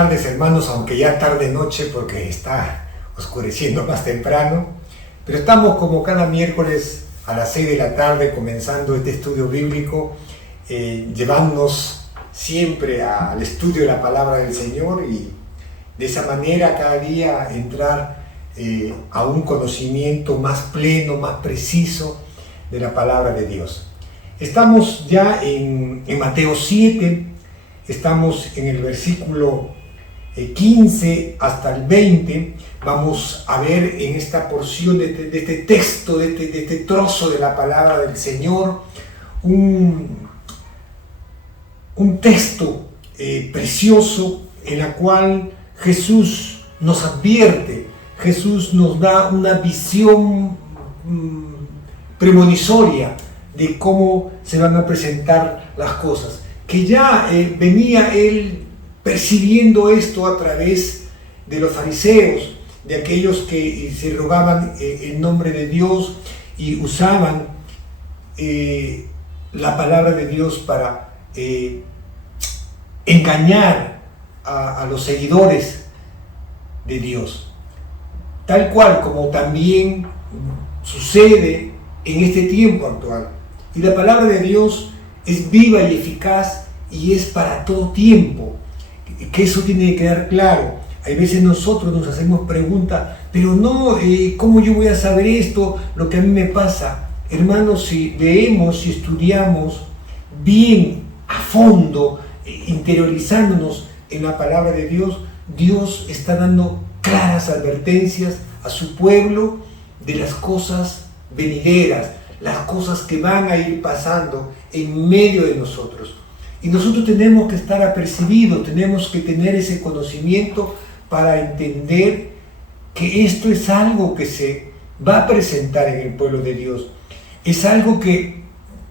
tardes, hermanos, aunque ya tarde noche porque está oscureciendo más temprano, pero estamos como cada miércoles a las 6 de la tarde comenzando este estudio bíblico, llevándonos siempre al estudio de la palabra del Señor y de esa manera cada día entrar a un conocimiento más pleno, más preciso de la palabra de Dios. Estamos ya en Mateo 7, estamos en el versículo 15 hasta el 20. Vamos a ver en esta porción de este texto, de este trozo de la palabra del Señor, un texto precioso en la cual Jesús nos advierte, Jesús nos da una visión premonitoria de cómo se van a presentar las cosas, que ya venía él percibiendo esto a través de los fariseos, de aquellos que se rogaban en nombre de Dios y usaban la palabra de Dios para engañar a los seguidores de Dios, tal cual como también sucede en este tiempo actual. Y la palabra de Dios es viva y eficaz y es para todo tiempo, que eso tiene que quedar claro. Hay veces nosotros nos hacemos preguntas, pero no, ¿cómo yo voy a saber esto, lo que a mí me pasa? Hermanos, si leemos y estudiamos bien a fondo, interiorizándonos en la palabra de Dios, Dios está dando claras advertencias a su pueblo de las cosas venideras, las cosas que van a ir pasando en medio de nosotros. Y nosotros tenemos que estar apercibidos, tenemos que tener ese conocimiento para entender que esto es algo que se va a presentar en el pueblo de Dios. Es algo que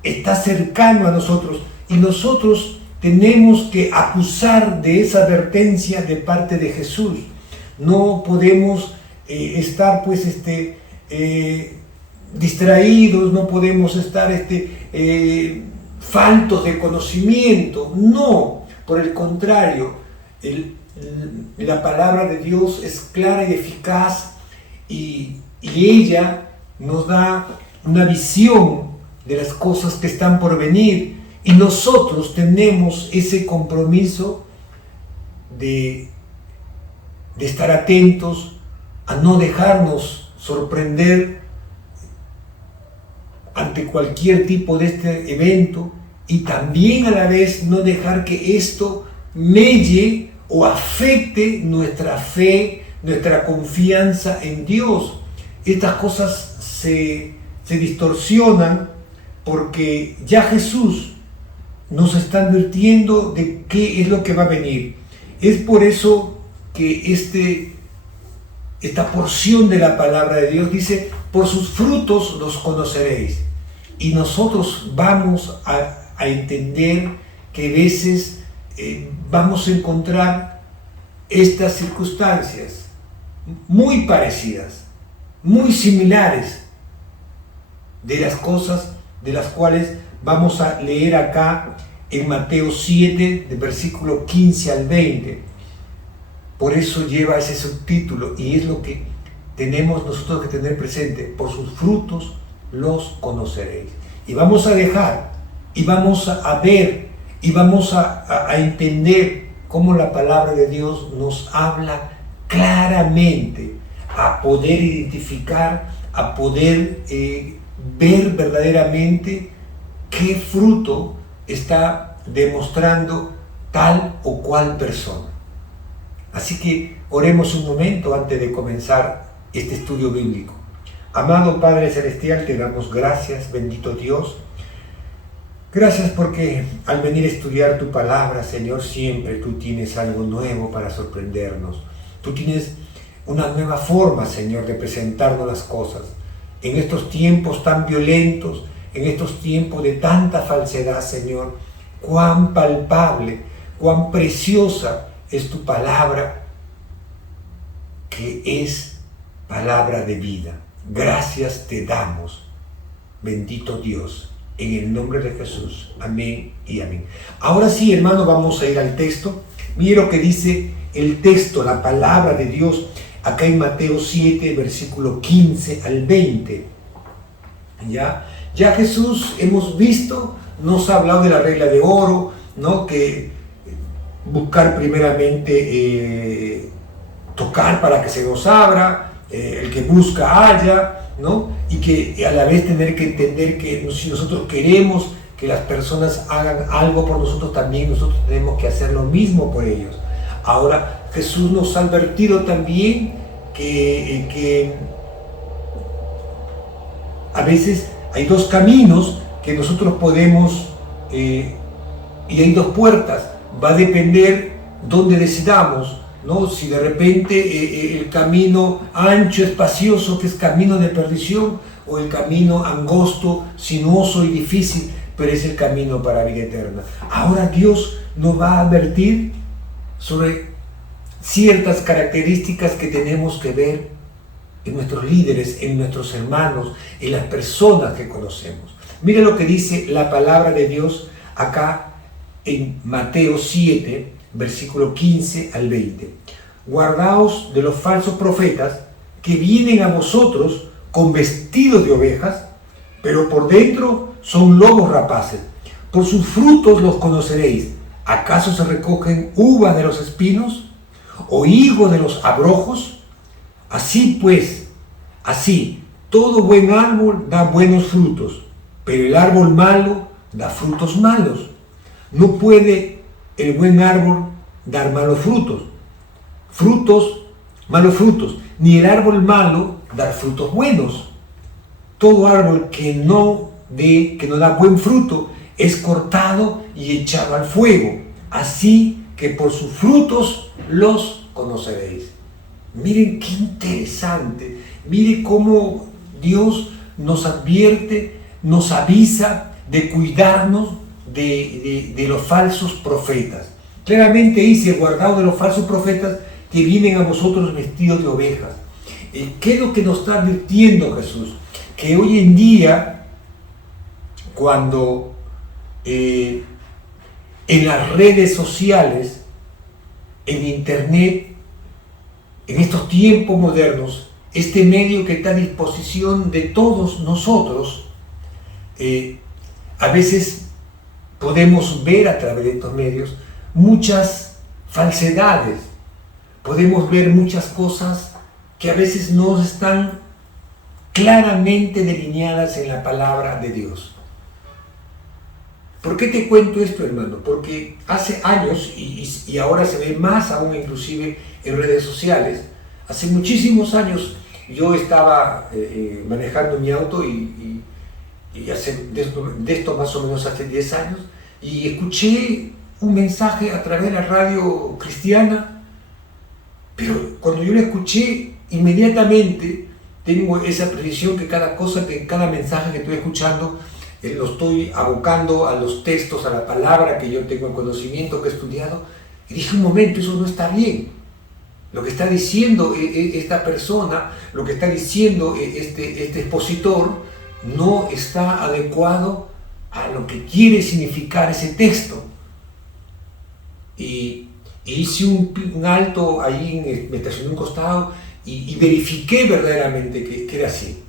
está cercano a nosotros y nosotros tenemos que acusar de esa advertencia de parte de Jesús. No podemos estar distraídos, no podemos estar faltos de conocimiento. No, por el contrario, la palabra de Dios es clara y eficaz y ella nos da una visión de las cosas que están por venir. Y nosotros tenemos ese compromiso de estar atentos a no dejarnos sorprender ante cualquier tipo de este evento y también a la vez no dejar que esto melle o afecte nuestra fe, nuestra confianza en Dios. Estas cosas se distorsionan porque ya Jesús nos está advirtiendo de qué es lo que va a venir. Es por eso que esta porción de la palabra de Dios dice: por sus frutos los conoceréis. Y nosotros vamos a entender que a veces vamos a encontrar estas circunstancias muy parecidas, muy similares, de las cosas de las cuales vamos a leer acá en Mateo 7, del versículo 15 al 20. Por eso lleva ese subtítulo y es lo que tenemos nosotros que tener presente: por sus frutos los conoceréis. Y vamos a dejar, y vamos a ver, y vamos a entender cómo la palabra de Dios nos habla claramente, a poder identificar, a poder ver verdaderamente qué fruto está demostrando tal o cual persona. Así que oremos un momento antes de comenzar este estudio bíblico. Amado Padre Celestial, te damos gracias, bendito Dios. Gracias porque al venir a estudiar tu palabra, Señor, siempre tú tienes algo nuevo para sorprendernos. Tú tienes una nueva forma, Señor, de presentarnos las cosas. En estos tiempos tan violentos, en estos tiempos de tanta falsedad, Señor, cuán palpable, cuán preciosa es tu palabra, que es palabra de vida. Gracias te damos, bendito Dios, en el nombre de Jesús. Amén y amén. Ahora sí, hermano, vamos a ir al texto. Mire lo que dice el texto, la palabra de Dios, acá en Mateo 7, versículo 15 al 20. Ya Jesús, hemos visto, nos ha hablado de la regla de oro, ¿no? Que buscar primeramente tocar para que se nos abra, el que busca halla, ¿no? Y que a la vez tener que entender que si nosotros queremos que las personas hagan algo por nosotros, también nosotros tenemos que hacer lo mismo por ellos. Ahora, Jesús nos ha advertido también que a veces hay dos caminos que nosotros podemos, y hay dos puertas. Va a depender dónde decidamos, ¿no? Si de repente el camino ancho, espacioso, que es camino de perdición, o el camino angosto, sinuoso y difícil, pero es el camino para la vida eterna. Ahora Dios nos va a advertir sobre ciertas características que tenemos que ver en nuestros líderes, en nuestros hermanos, en las personas que conocemos. Mira lo que dice la palabra de Dios acá en Mateo 7, versículo 15 al 20. Guardaos de los falsos profetas que vienen a vosotros con vestidos de ovejas, pero por dentro son lobos rapaces. Por sus frutos los conoceréis. ¿Acaso se recogen uvas de los espinos o higos de los abrojos? Así pues, todo buen árbol da buenos frutos, pero el árbol malo da frutos malos. No puede el buen árbol dar malos frutos, ni el árbol malo dar frutos buenos. Todo árbol que no da buen fruto es cortado y echado al fuego. Así que por sus frutos los conoceréis. Miren qué interesante. Miren cómo Dios nos advierte, nos avisa de cuidarnos de los falsos profetas. Claramente dice: guardaos de los falsos profetas que vienen a vosotros vestidos de ovejas. ¿Qué es lo que nos está advirtiendo Jesús? Que hoy en día, cuando en las redes sociales, en internet, en estos tiempos modernos, este medio que está a disposición de todos nosotros, a veces podemos ver a través de estos medios muchas falsedades, podemos ver muchas cosas que a veces no están claramente delineadas en la palabra de Dios. ¿Por qué te cuento esto, hermano? Porque hace años, y ahora se ve más aún inclusive en redes sociales, hace muchísimos años yo estaba manejando mi auto y de esto más o menos hace 10 años, y escuché un mensaje a través de la radio cristiana, pero cuando yo lo escuché, inmediatamente tengo esa precisión que cada mensaje que estoy escuchando, lo estoy abocando a los textos, a la palabra que yo tengo, el conocimiento que he estudiado, y dije: un momento, eso no está bien. Lo que está diciendo esta persona, lo que está diciendo este expositor, no está adecuado a lo que quiere significar ese texto. Y hice un alto ahí, me estacioné a un costado y verifiqué verdaderamente que era así.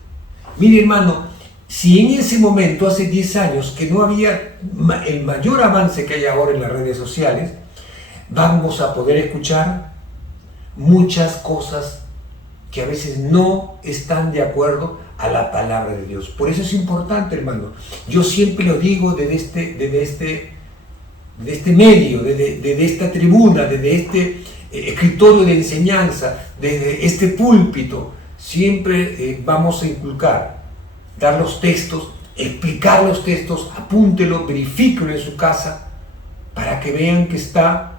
Mire, hermano, si en ese momento, hace 10 años, que no había el mayor avance que hay ahora en las redes sociales, vamos a poder escuchar muchas cosas que a veces no están de acuerdo a la palabra de Dios. Por eso es importante, hermano. Yo siempre lo digo desde este medio, desde esta tribuna, desde este escritorio de enseñanza, desde este púlpito, siempre vamos a inculcar, dar los textos, explicar los textos, apúntelo, verifíquelo en su casa, para que vean que está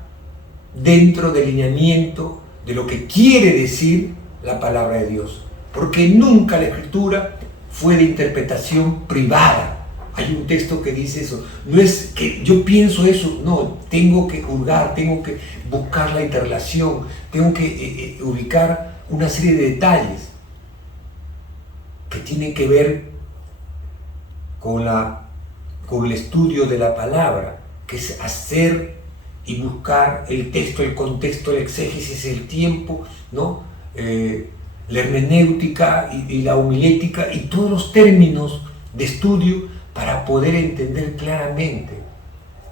dentro del lineamiento de lo que quiere decir la palabra de Dios. Porque nunca la Escritura fue de interpretación privada. Hay un texto que dice eso. No es que yo pienso eso, no, tengo que juzgar, tengo que buscar la interrelación, tengo que ubicar una serie de detalles que tienen que ver con el estudio de la palabra, que es hacer y buscar el texto, el contexto, el exégesis, el tiempo, ¿no? La hermenéutica y la homilética y todos los términos de estudio para poder entender claramente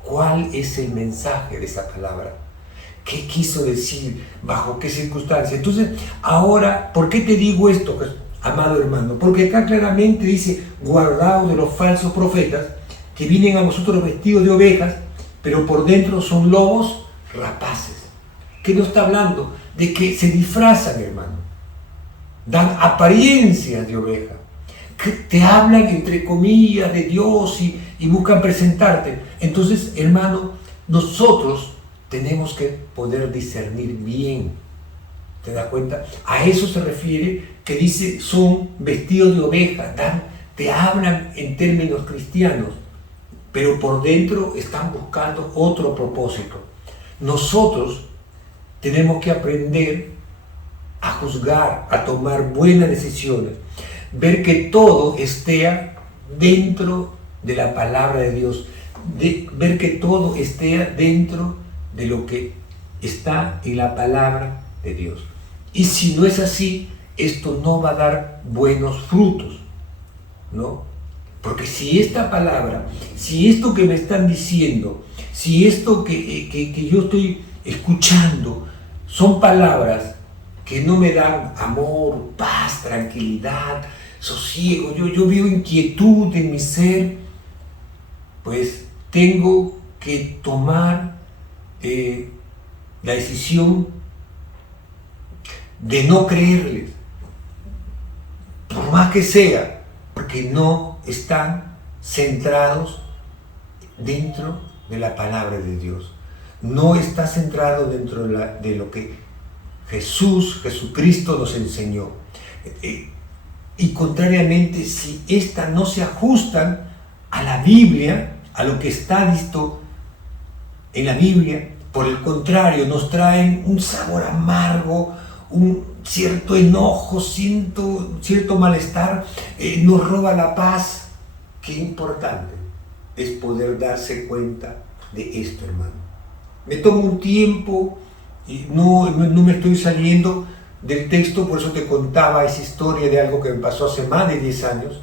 cuál es el mensaje de esa palabra. ¿Qué quiso decir? ¿Bajo qué circunstancias? Entonces, ahora, ¿por qué te digo esto, amado hermano? Porque acá claramente dice, guardaos de los falsos profetas que vienen a vosotros vestidos de ovejas, pero por dentro son lobos rapaces. ¿Qué nos está hablando? De que se disfrazan, hermano. Dan apariencias de oveja. Que te hablan, entre comillas, de Dios y buscan presentarte. Entonces, hermano, nosotros tenemos que poder discernir bien. ¿Te das cuenta? A eso se refiere que dice, son vestidos de oveja, te hablan en términos cristianos, pero por dentro están buscando otro propósito. Nosotros tenemos que aprender a juzgar, a tomar buenas decisiones, ver que todo esté dentro de la palabra de Dios, ver que todo esté dentro de lo que está en la palabra de Dios. Y si no es así, esto no va a dar buenos frutos, ¿no? Porque si esta palabra, si esto que me están diciendo, si esto que yo estoy escuchando son palabras que no me dan amor, paz, tranquilidad, sosiego, yo veo inquietud en mi ser, pues tengo que tomar la decisión de no creerles, por más que sea, porque no están centrados dentro de la palabra de Dios, no está centrado dentro de lo que Jesucristo nos enseñó. Y contrariamente, si éstas no se ajustan a la Biblia, a lo que está visto en la Biblia, por el contrario, nos traen un sabor amargo, un cierto enojo, cierto malestar, nos roba la paz. Qué importante es poder darse cuenta de esto, hermano. Me tomo un tiempo y no me estoy saliendo del texto, por eso te contaba esa historia de algo que me pasó hace más de 10 años.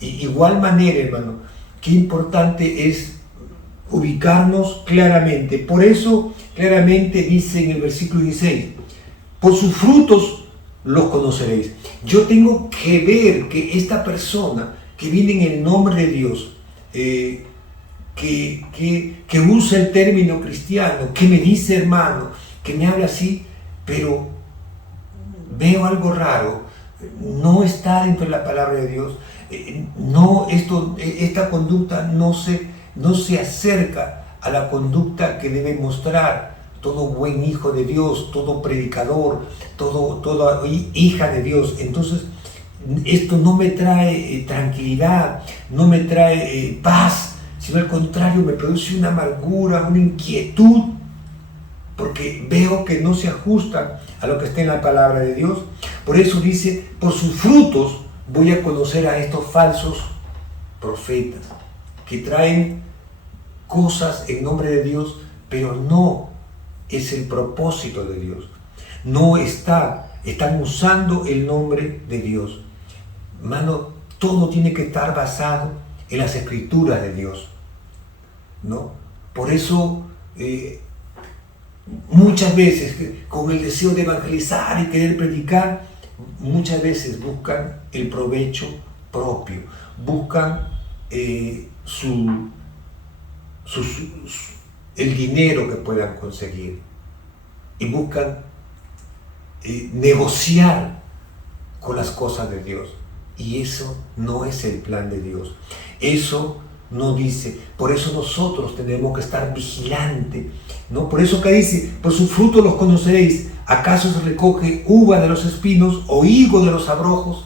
Y igual manera, hermano, qué importante es ubicarnos claramente. Por eso claramente dice en el versículo 16, por sus frutos los conoceréis. Yo tengo que ver que esta persona que viene en el nombre de Dios, que usa el término cristiano, que me dice hermano, que me habla así, pero veo algo raro, no está dentro de la palabra de Dios, esta conducta no se acerca a la conducta que debe mostrar todo buen hijo de Dios, todo predicador, toda hija de Dios. Entonces, esto no me trae tranquilidad, no me trae paz, sino al contrario, me produce una amargura, una inquietud, porque veo que no se ajusta a lo que está en la palabra de Dios. Por eso dice, por sus frutos voy a conocer a estos falsos profetas, que traen cosas en nombre de Dios, pero no es el propósito de Dios. No están usando el nombre de Dios. Hermano, todo tiene que estar basado en las escrituras de Dios, ¿no? Por eso, muchas veces, con el deseo de evangelizar y querer predicar, muchas veces buscan el provecho propio, buscan el dinero que puedan conseguir y buscan negociar con las cosas de Dios. Y eso no es el plan de Dios. Eso no dice. Por eso nosotros tenemos que estar vigilantes, ¿no? Por eso que dice, por sus frutos los conoceréis. ¿Acaso se recoge uva de los espinos o higo de los abrojos?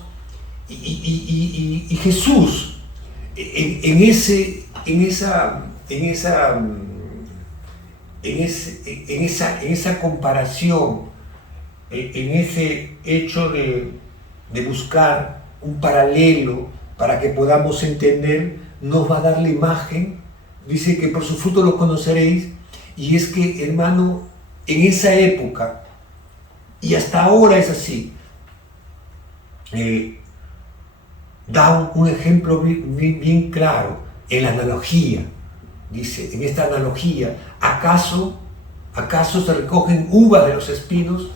Y Jesús, en esa comparación, en ese hecho de buscar un paralelo para que podamos entender, nos va a dar la imagen. Dice que por su fruto los conoceréis, Y es que, hermano, en esa época, y hasta ahora es así, da un ejemplo bien claro en la analogía. Dice, en esta analogía, ¿acaso se recogen uvas de los espinos?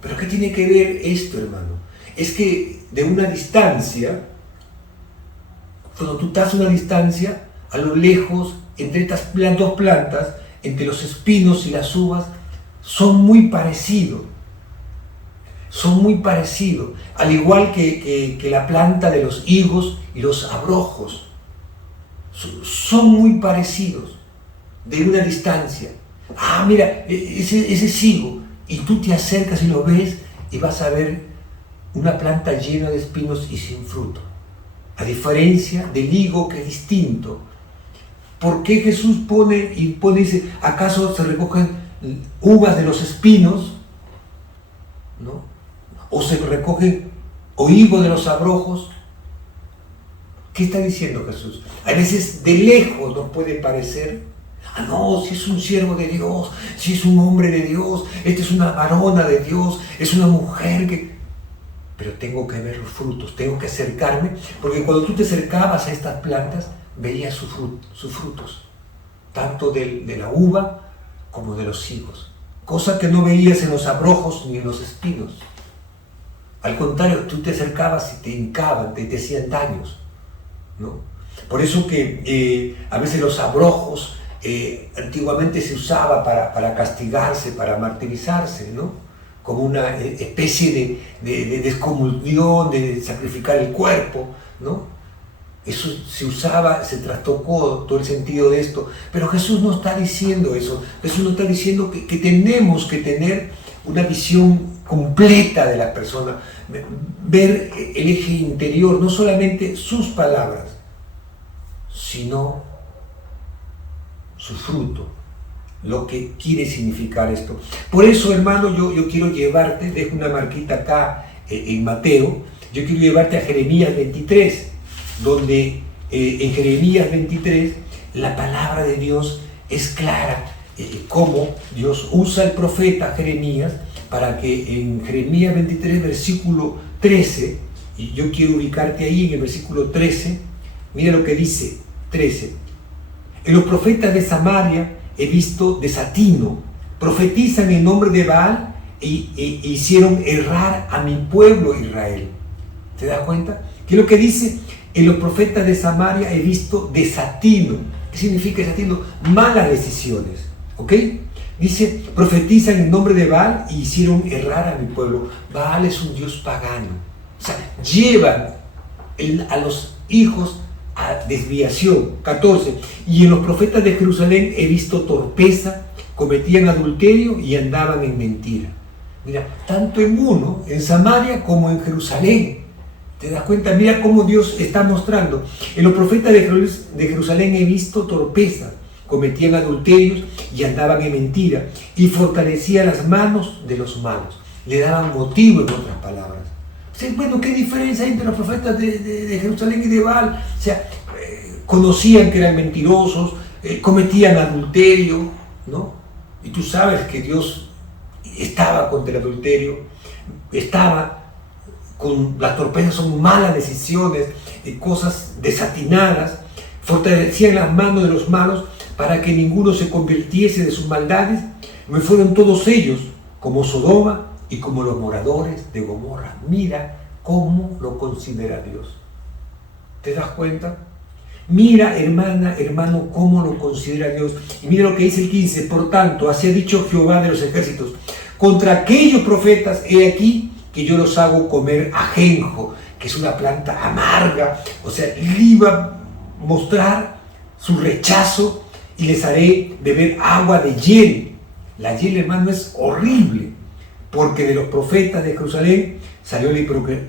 ¿Pero qué tiene que ver esto, hermano? Es que de una distancia, cuando tú estás a una distancia, a lo lejos, entre estas dos plantas, entre los espinos y las uvas, son muy parecidos. Son muy parecidos, al igual que la planta de los higos y los abrojos. Son muy parecidos, de una distancia. Ah, mira, ese es higo, y tú te acercas y lo ves y vas a ver una planta llena de espinos y sin fruto. A diferencia del higo, que es distinto. ¿Por qué Jesús dice, acaso se recogen uvas de los espinos? ¿No? ¿O se recogen higos de los abrojos? ¿Qué está diciendo Jesús? A veces de lejos nos puede parecer, no, si es un siervo de Dios, si es un hombre de Dios, esta es una varona de Dios, es una mujer que... Pero tengo que ver los frutos, tengo que acercarme, porque cuando tú te acercabas a estas plantas, veías sus frutos, tanto de la uva como de los higos, cosa que no veías en los abrojos ni en los espinos. Al contrario, tú te acercabas y te hincaban, te hacían daños, ¿no? Por eso que a veces los abrojos antiguamente se usaba para castigarse, para martirizarse, ¿no? Como una especie de descomunión, de sacrificar el cuerpo, ¿no? Eso se usaba, se trastocó todo el sentido de esto. Pero Jesús no está diciendo eso. Jesús no está diciendo que tenemos que tener una visión completa de la persona, ver el eje interior, no solamente sus palabras, sino su fruto, lo que quiere significar esto. Por eso, hermano, yo quiero llevarte, dejo una marquita acá en Mateo, yo quiero llevarte a Jeremías 23, donde en Jeremías 23 la palabra de Dios es clara, cómo Dios usa al profeta Jeremías para que en Jeremías 23, versículo 13, y yo quiero ubicarte ahí en el versículo 13, mira lo que dice 13. En los profetas de Samaria he visto desatino, profetizan en nombre de Baal e hicieron errar a mi pueblo Israel. ¿Te das cuenta? ¿Qué es lo que dice? En los profetas de Samaria he visto desatino. ¿Qué significa desatino? Malas decisiones. ¿Ok? Dice, profetizan en nombre de Baal y hicieron errar a mi pueblo. Baal es un dios pagano. O sea, llevan a los hijos a desviación. 14. Y en los profetas de Jerusalén he visto torpeza, cometían adulterio y andaban en mentira. Mira, tanto en uno, en Samaria, como en Jerusalén. ¿Te das cuenta? Mira cómo Dios está mostrando. En los profetas de Jerusalén he visto torpeza, cometían adulterios y andaban en mentira, y fortalecían las manos de los malos. Le daban motivo, en otras palabras. O sea, bueno, ¿qué diferencia hay entre los profetas de Jerusalén y de Baal? O sea, conocían que eran mentirosos, cometían adulterio, ¿no? Y tú sabes que Dios estaba contra el adulterio, estaba con las torpezas, son malas decisiones, cosas desatinadas, fortalecían las manos de los malos para que ninguno se convirtiese de sus maldades. Me fueron todos ellos como Sodoma y como los moradores de Gomorra. Mira cómo lo considera Dios. ¿Te das cuenta? Mira, hermana, hermano, cómo lo considera Dios. Y mira lo que dice el 15. Por tanto, así ha dicho Jehová de los ejércitos, contra aquellos profetas, he aquí que yo los hago comer ajenjo, que es una planta amarga. O sea, le iba a mostrar su rechazo y les haré beber agua de hiel. La hiel, hermano, es horrible, porque de los profetas de Jerusalén salió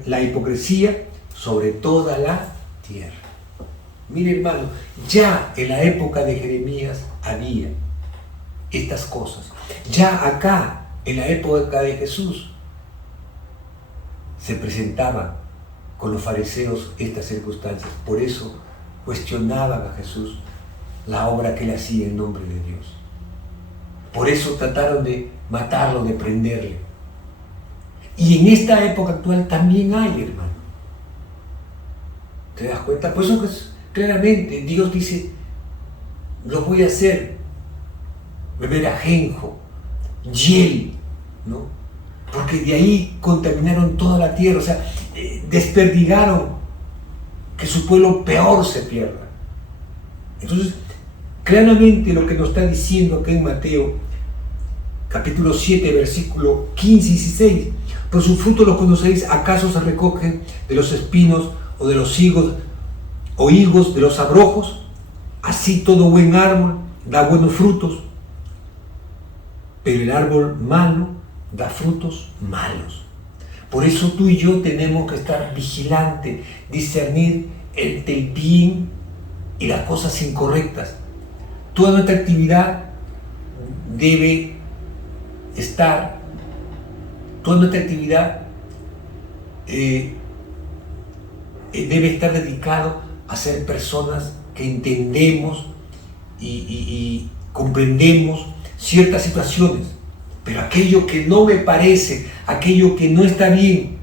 la hipocresía sobre toda la tierra. Mire, hermano, ya en la época de Jeremías había estas cosas. Ya acá, en la época de Jesús, se presentaban con los fariseos estas circunstancias. Por eso cuestionaban a Jesús la obra que él hacía en nombre de Dios. Por eso trataron de matarlo, de prenderle. Y en esta época actual también hay, hermano. ¿Te das cuenta? Por eso claramente Dios dice, lo voy a hacer beber ajenjo, hiel, ¿no? Porque de ahí contaminaron toda la tierra, o sea, desperdigaron que su pueblo peor se pierda. Entonces, claramente lo que nos está diciendo aquí en Mateo, capítulo 7, versículo 15 y 16, por su fruto los conoceréis, ¿acaso se recogen de los espinos o de los higos o higos de los abrojos? Así todo buen árbol da buenos frutos, pero el árbol malo da frutos malos. Por eso tú y yo tenemos que estar vigilantes, discernir entre el bien y las cosas incorrectas. Toda nuestra actividad debe estar, debe estar dedicado a ser personas que entendemos y comprendemos ciertas situaciones, pero aquello que no me parece, aquello que no está bien,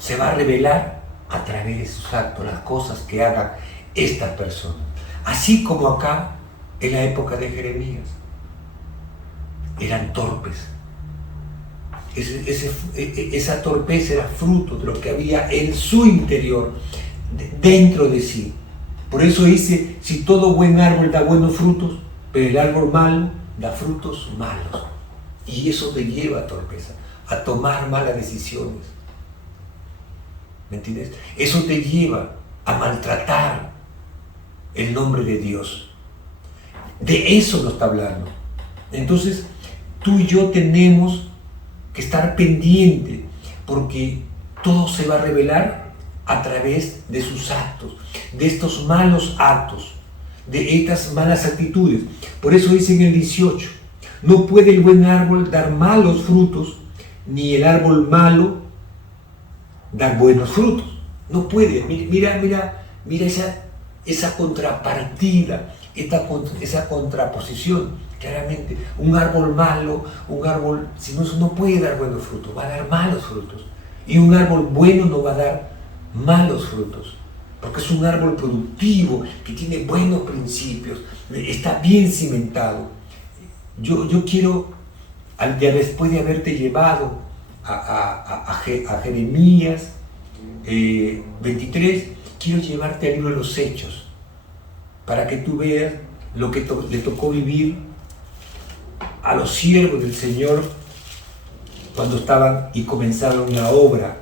se va a revelar a través de sus actos, las cosas que hagan estas personas. Así como acá, en la época de Jeremías, eran torpes. Esa torpeza era fruto de lo que había en su interior, dentro de sí. Por eso dice, si todo buen árbol da buenos frutos, pero el árbol malo da frutos malos. Y eso te lleva a torpeza, a tomar malas decisiones. ¿Me entiendes? Eso te lleva a maltratar el nombre de Dios. De eso nos está hablando. Entonces, tú y yo tenemos que estar pendientes, porque todo se va a revelar a través de sus actos, de estos malos actos, de estas malas actitudes. Por eso dice en el 18, no puede el buen árbol dar malos frutos, ni el árbol malo dar buenos frutos. No puede. Mira esa contrapartida, esa contraposición. Claramente, un árbol malo, si no puede dar buenos frutos, va a dar malos frutos. Y un árbol bueno no va a dar malos frutos, porque es un árbol productivo, que tiene buenos principios, está bien cimentado. Yo quiero, ya después de haberte llevado a Jeremías 23, quiero llevarte al libro de los Hechos, para que tú veas lo que le tocó vivir a los siervos del Señor cuando estaban y comenzaron la obra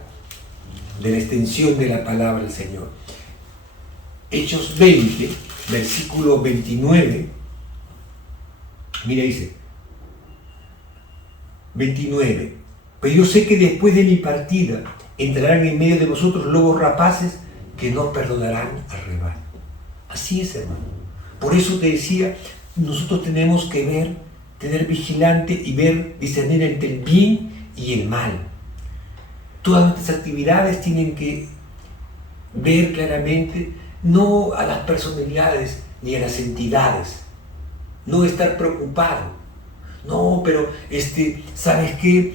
de la extensión de la palabra del Señor. Hechos 20, versículo 29, mira, dice 29, pero yo sé que después de mi partida entrarán en medio de vosotros lobos rapaces que no perdonarán al rebaño. Así es, hermano. Por eso te decía, nosotros tenemos que ver, tener vigilante y ver, discernir entre el bien y el mal. Todas nuestras actividades tienen que ver claramente, no a las personalidades ni a las entidades, no estar preocupado. No, pero ¿sabes qué?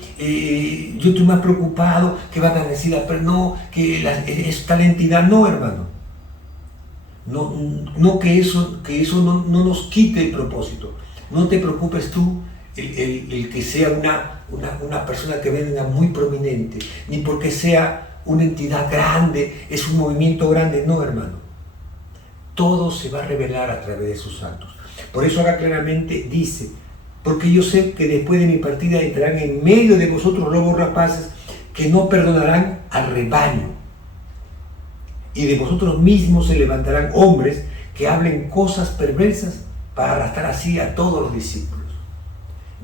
Yo estoy más preocupado que van a decir, pero no, que es tal entidad. No, hermano. No que eso no nos quite el propósito. No te preocupes tú el que sea una persona que venga muy prominente, ni porque sea una entidad grande, es un movimiento grande. No, hermano. Todo se va a revelar a través de sus actos. Por eso acá claramente dice, porque yo sé que después de mi partida entrarán en medio de vosotros lobos rapaces que no perdonarán al rebaño. Y de vosotros mismos se levantarán hombres que hablen cosas perversas para arrastrar así a todos los discípulos.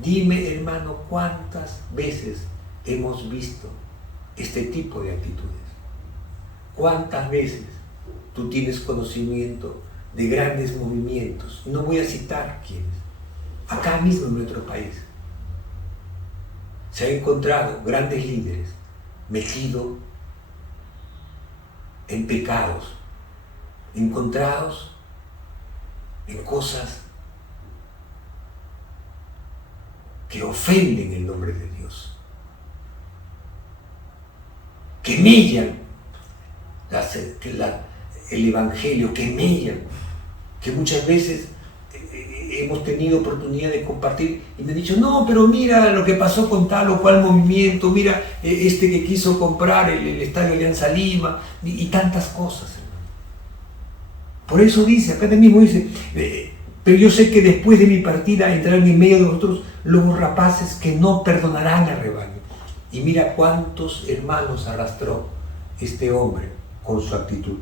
Dime, hermano, ¿cuántas veces hemos visto este tipo de actitudes? ¿Cuántas veces tú tienes conocimiento de grandes movimientos? No voy a citar quiénes. Acá mismo en nuestro país se han encontrado grandes líderes metidos en pecados, encontrados en cosas que ofenden el nombre de Dios, que mellan el Evangelio, que mellan, que muchas veces hemos tenido oportunidad de compartir y me han dicho, no, pero mira lo que pasó con tal o cual movimiento, mira este que quiso comprar el Estadio Alianza Lima y tantas cosas, hermano. Por eso dice, acá mismo dice, pero yo sé que después de mi partida entrarán en medio de vosotros lobos rapaces que no perdonarán al rebaño. Y mira cuántos hermanos arrastró este hombre con su actitud.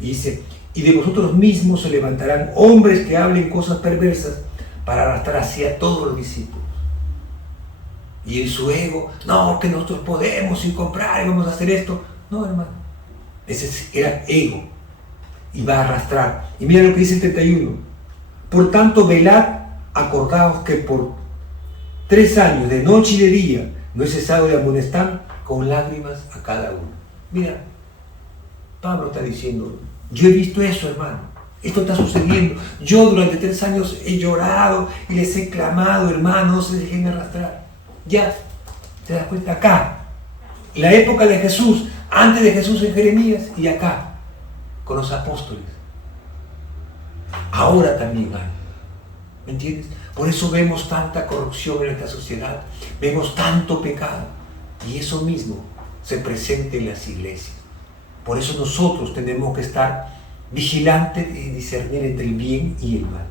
Y dice, y de vosotros mismos se levantarán hombres que hablen cosas perversas para arrastrar hacia todos los discípulos. Y en su ego, no, que nosotros podemos ir comprar y vamos a hacer esto. No, hermano, ese era ego y va a arrastrar. Y mira lo que dice el 31. Por tanto, velad, acordaos que por 3 años, de noche y de día, no he cesado de amonestar con lágrimas a cada uno. Mira, Pablo está diciendo, yo he visto eso, hermano, esto está sucediendo. Yo durante 3 años he llorado y les he clamado, hermanos, no se dejen arrastrar. Ya, te das cuenta, acá, la época de Jesús, antes de Jesús en Jeremías, y acá, con los apóstoles. Ahora también hay, ¿me entiendes? Por eso vemos tanta corrupción en esta sociedad, vemos tanto pecado, y eso mismo se presenta en las iglesias. Por eso nosotros tenemos que estar vigilantes y discernir entre el bien y el mal.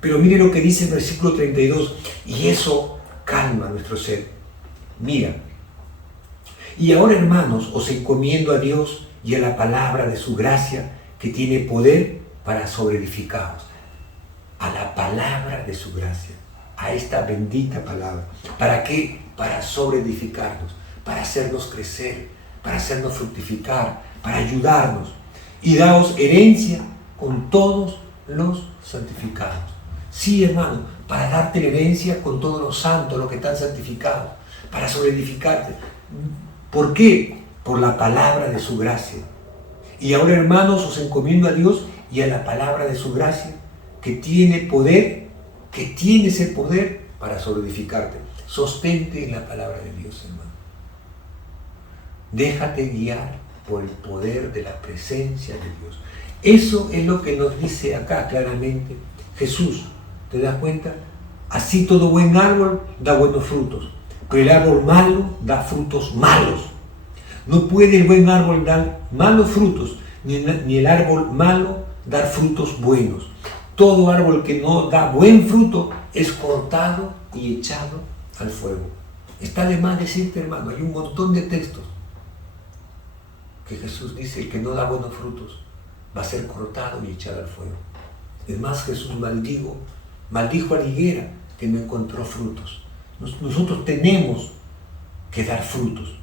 Pero mire lo que dice el versículo 32, y eso calma nuestro ser. Mira, y ahora, hermanos, os encomiendo a Dios y a la palabra de su gracia, que tiene poder para sobreedificaros. A la palabra de su gracia, a esta bendita palabra. ¿Para qué? Para sobreedificarnos, para hacernos crecer, para hacernos fructificar, para ayudarnos. Y daos herencia con todos los santificados. Sí, hermano, para darte la herencia con todos los santos, los que están santificados, para sobreedificarte. ¿Por qué? Por la palabra de su gracia. Y ahora, hermanos, os encomiendo a Dios y a la palabra de su gracia, que tiene poder, que tiene ese poder para sobreedificarte. Sostente en la palabra de Dios, hermano. Déjate guiar por el poder de la presencia de Dios. Eso es lo que nos dice acá claramente Jesús. ¿Te das cuenta? Así todo buen árbol da buenos frutos, pero el árbol malo da frutos malos. No puede el buen árbol dar malos frutos, ni el árbol malo dar frutos buenos. Todo árbol que no da buen fruto es cortado y echado al fuego. Está de más decirte, hermano, hay un montón de textos que Jesús dice, el que no da buenos frutos va a ser cortado y echado al fuego. Es más, Jesús maldijo a la higuera que no encontró frutos. Nosotros tenemos que dar frutos.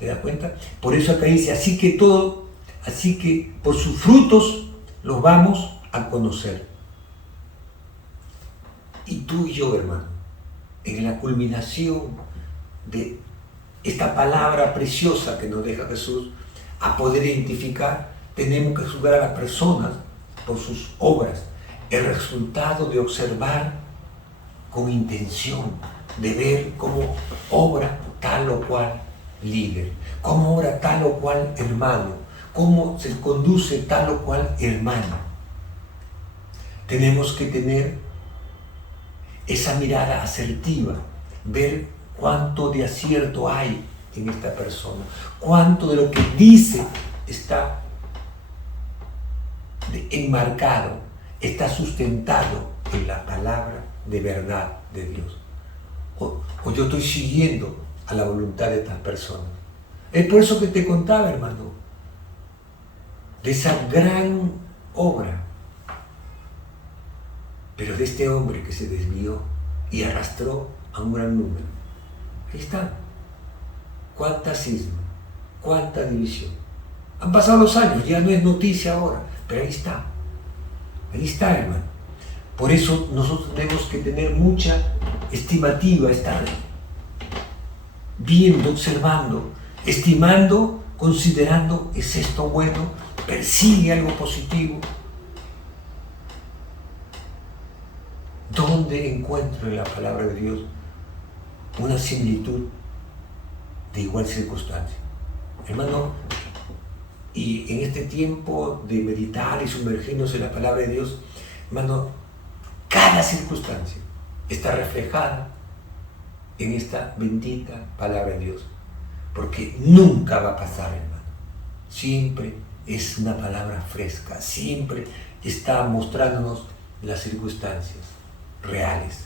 ¿Te das cuenta? Por eso acá dice, así que por sus frutos los vamos a conocer. Y tú y yo, hermano, en la culminación de esta palabra preciosa que nos deja Jesús, a poder identificar, tenemos que juzgar a las personas por sus obras, el resultado de observar con intención, de ver cómo obra tal o cual líder, cómo obra tal o cual hermano, cómo se conduce tal o cual hermano. Tenemos que tener esa mirada asertiva, ver cuánto de acierto hay en esta persona, cuánto de lo que dice está enmarcado, está sustentado en la palabra de verdad de Dios. O yo estoy siguiendo a la voluntad de estas personas. Es por eso que te contaba, hermano, de esa gran obra, pero de este hombre que se desvió y arrastró a un gran número. Ahí está. Cuánta cisma, cuánta división. Han pasado los años, ya no es noticia ahora, pero ahí está. Ahí está, hermano. Por eso nosotros tenemos que tener mucha estimativa, estar viendo, observando, estimando, considerando, ¿es esto bueno? ¿Persigue algo positivo? ¿Dónde encuentro en la palabra de Dios una similitud de igual circunstancia? Hermano, y en este tiempo de meditar y sumergirnos en la palabra de Dios, hermano, cada circunstancia está reflejada en esta bendita palabra de Dios, porque nunca va a pasar, hermano. Siempre es una palabra fresca, siempre está mostrándonos las circunstancias reales.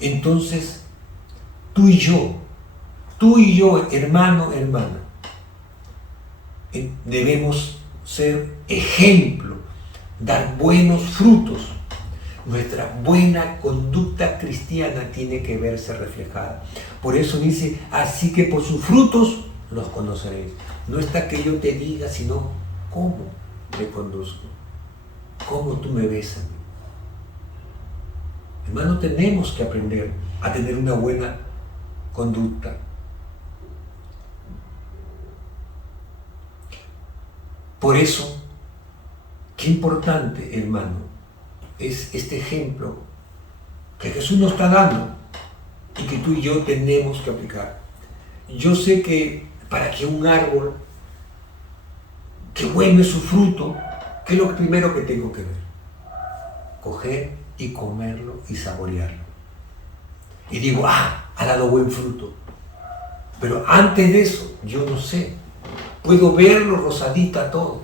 Entonces, tú y yo, hermano, hermana, debemos ser ejemplo, dar buenos frutos. Nuestra buena conducta cristiana tiene que verse reflejada. Por eso dice, así que por sus frutos los conoceréis. No está que yo te diga, sino cómo me conduzco, cómo tú me ves a mí. Hermano, tenemos que aprender a tener una buena conducta. Por eso, qué importante, hermano, es este ejemplo que Jesús nos está dando y que tú y yo tenemos que aplicar. Yo sé que para que un árbol, que bueno es su fruto, ¿qué es lo primero que tengo que ver? Coger y comerlo y saborearlo. Y digo, ha dado buen fruto. Pero antes de eso, yo no sé. Puedo verlo rosadita todo,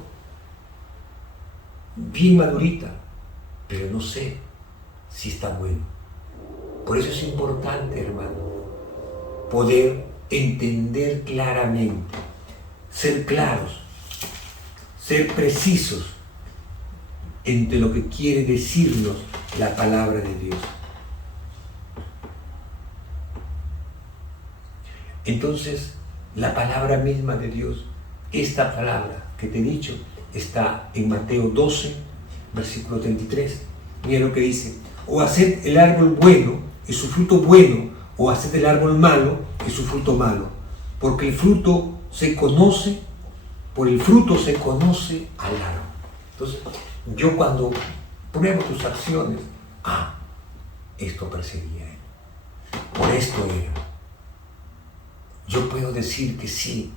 bien madurita, pero no sé si está bueno. Por eso es importante, hermano, poder entender claramente, ser claros, ser precisos entre lo que quiere decirnos la palabra de Dios. Entonces, la palabra misma de Dios, esta palabra que te he dicho, está en Mateo 12, versículo 33. Mira lo que dice: o haced el árbol bueno y su fruto bueno, o haced el árbol malo y su fruto malo, porque el fruto se conoce, por el fruto se conoce al árbol. Entonces, yo cuando pruebo tus acciones, esto perseguía él, por esto era. Yo puedo decir que sí,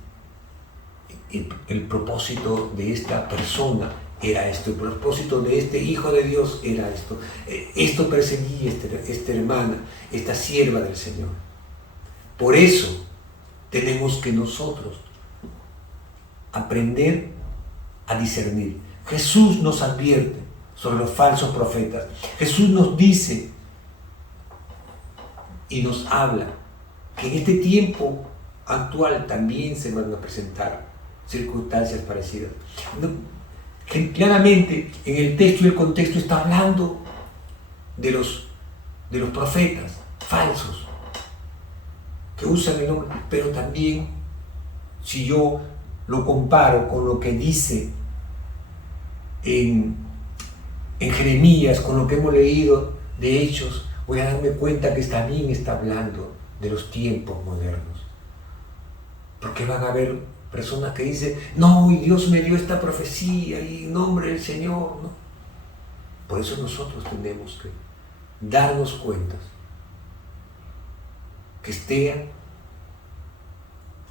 el propósito de esta persona era esto, el propósito de este hijo de Dios era esto, esto perseguía esta hermana, esta sierva del Señor. Por eso tenemos que nosotros aprender a discernir. Jesús nos advierte sobre los falsos profetas. Jesús nos dice y nos habla que en este tiempo actual también se van a presentar circunstancias parecidas. Que claramente en el texto y el contexto está hablando de los profetas falsos que usan el nombre, pero también si yo lo comparo con lo que dice en Jeremías, con lo que hemos leído de Hechos, voy a darme cuenta que también está hablando de los tiempos modernos. Porque van a haber personas que dicen, no, y Dios me dio esta profecía y en nombre del Señor, ¿no? Por eso nosotros tenemos que darnos cuenta que esté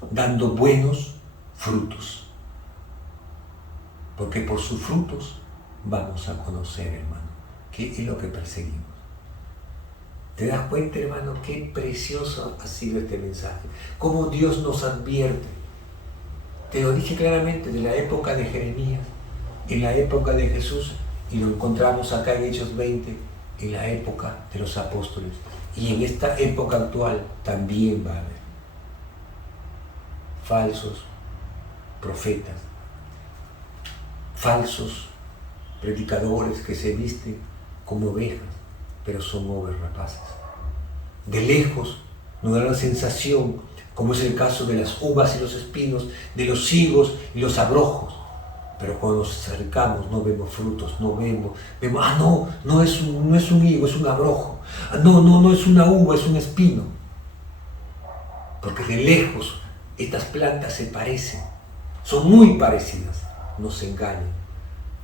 dando buenos frutos. Porque por sus frutos vamos a conocer, hermano, qué es lo que perseguimos. ¿Te das cuenta, hermano, qué precioso ha sido este mensaje? Cómo Dios nos advierte. Te lo dije claramente, de la época de Jeremías, en la época de Jesús, y lo encontramos acá en Hechos 20, en la época de los apóstoles. Y en esta época actual también va a haber falsos profetas, falsos predicadores que se visten como ovejas, pero son ovejas rapaces. De lejos nos da la sensación, como es el caso de las uvas y los espinos, de los higos y los abrojos, pero cuando nos acercamos no vemos frutos, vemos, no es un higo, es un abrojo, no es una uva, es un espino, porque de lejos estas plantas se parecen, son muy parecidas, no se engañen.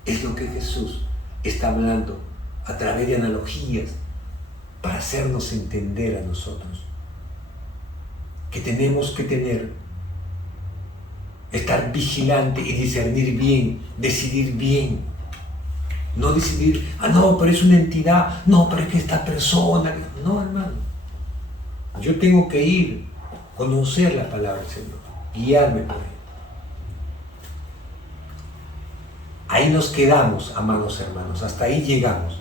Es lo que Jesús está hablando a través de analogías para hacernos entender a nosotros que tenemos que estar vigilante y discernir bien, decidir bien. No decidir, no, pero es una entidad, no, pero es que esta persona. No, hermano. Yo tengo que ir, conocer la palabra del Señor, guiarme por ella. Ahí nos quedamos, amados hermanos, hasta ahí llegamos.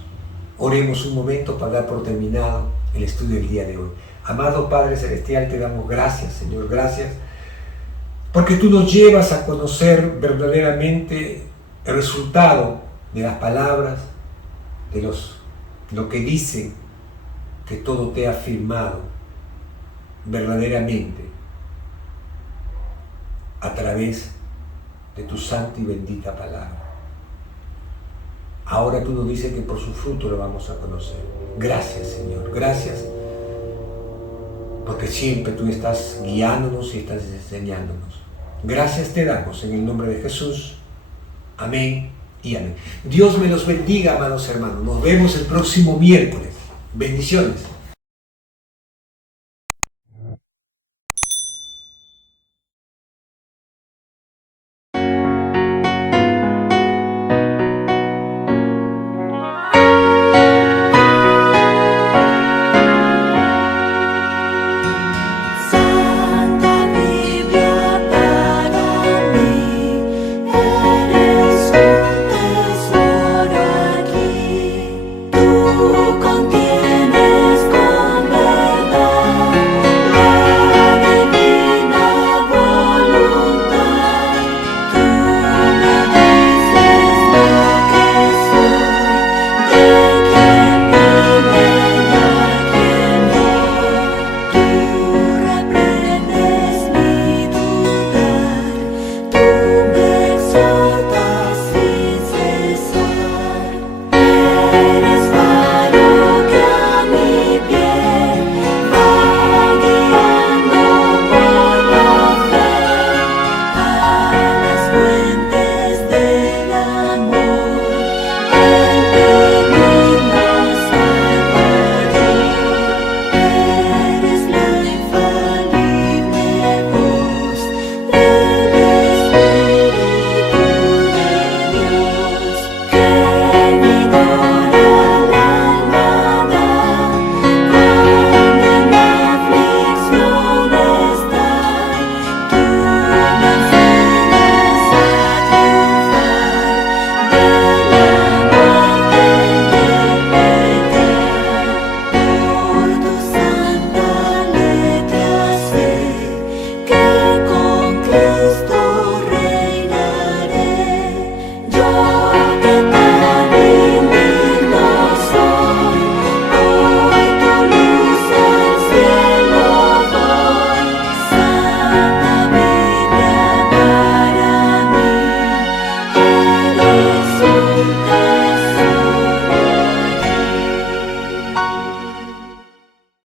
Oremos un momento para dar por terminado el estudio del día de hoy. Amado Padre Celestial, te damos gracias, Señor, gracias, porque tú nos llevas a conocer verdaderamente el resultado de las palabras, de lo que dice, que todo te ha afirmado verdaderamente a través de tu santa y bendita palabra. Ahora tú nos dices que por su fruto lo vamos a conocer. Gracias, Señor, gracias, porque siempre tú estás guiándonos y estás enseñándonos. Gracias te damos en el nombre de Jesús. Amén y amén. Dios me los bendiga, amados hermanos. Nos vemos el próximo miércoles. Bendiciones.